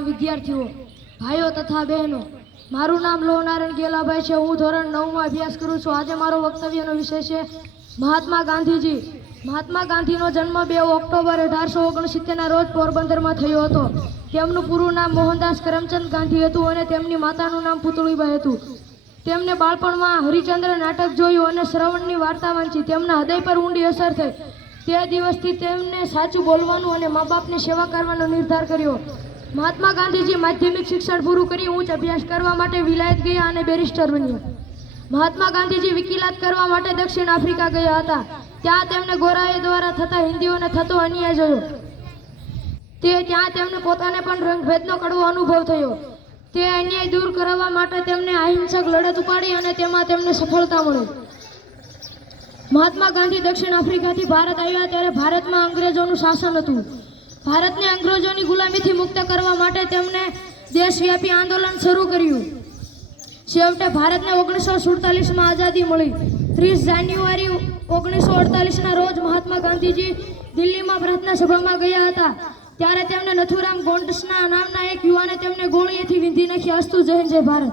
વાળા વિદ્યાર્થીઓ, ભાઈઓ તથા બહેનો, મારું નામ લોનારાયણ ગેલાભાઈ છે। હું ધોરણ 9 માં અભ્યાસ કરું છું। આજે મારો વક્તવ્યનો વિષય છે મહાત્મા ગાંધીજી। મહાત્મા ગાંધીનો જન્મ 2 ઓક્ટોબર 1869ના રોજ પોરબંદરમાં થયો હતો। તેમનું પૂરું નામ મોહનદાસ કરમચંદ ગાંધી હતું અને તેમની માતાનું નામ પુતળીબાઈ હતું। તેમને બાળપણમાં હરિચંદ્ર નાટક જોયું અને શ્રવણની વાર્તા વાંચી। તેમના હૃદય પર ઊંડી અસર થઈ। તે દિવસથી તેમને સાચું બોલવાનું અને મા બાપની સેવા કરવાનો નિર્ધાર કર્યો। મહાત્મા ગાંધીજી માધ્યમિક શિક્ષણ પૂરું કરી ઉચ્ચ અભ્યાસ કરવા માટે વિલાયત ગયા અને બેરિસ્ટર બન્યા। મહાત્મા ગાંધીજી વકીલાત કરવા માટે દક્ષિણ આફ્રિકા ગયા હતા। ત્યાં તેમને ગોરાઓ દ્વારા થતા હિન્દીઓને થતો અન્યાય જોયો। ત્યાં તેમને પોતાને પણ રંગભેદનો કડવો અનુભવ થયો। તે અન્યાય દૂર કરવા માટે તેમને અહિંસક લડત ઉપાડી અને તેમાં તેમને સફળતા મળી। મહાત્મા ગાંધી દક્ષિણ આફ્રિકાથી ભારત આવ્યા ત્યારે ભારતમાં અંગ્રેજોનું શાસન હતું। ભારતને અંગ્રેજોની ગુલામીથી મુક્ત કરવા માટે તેમણે દેશવ્યાપી આંદોલન શરૂ કર્યું। છેવટે ભારતને 1947માં આઝાદી મળી। 30 જાન્યુઆરી 1948ના રોજ મહાત્મા ગાંધીજી દિલ્હીમાં પ્રાર્થના સભામાં ગયા હતા। ત્યારે તેમને નથુરામ ગોડસે નામના એક યુવાને તેમને ગોળીએથી વીંધી નાખી। અસ્તુ, જય હિન્દ, જય ભારત।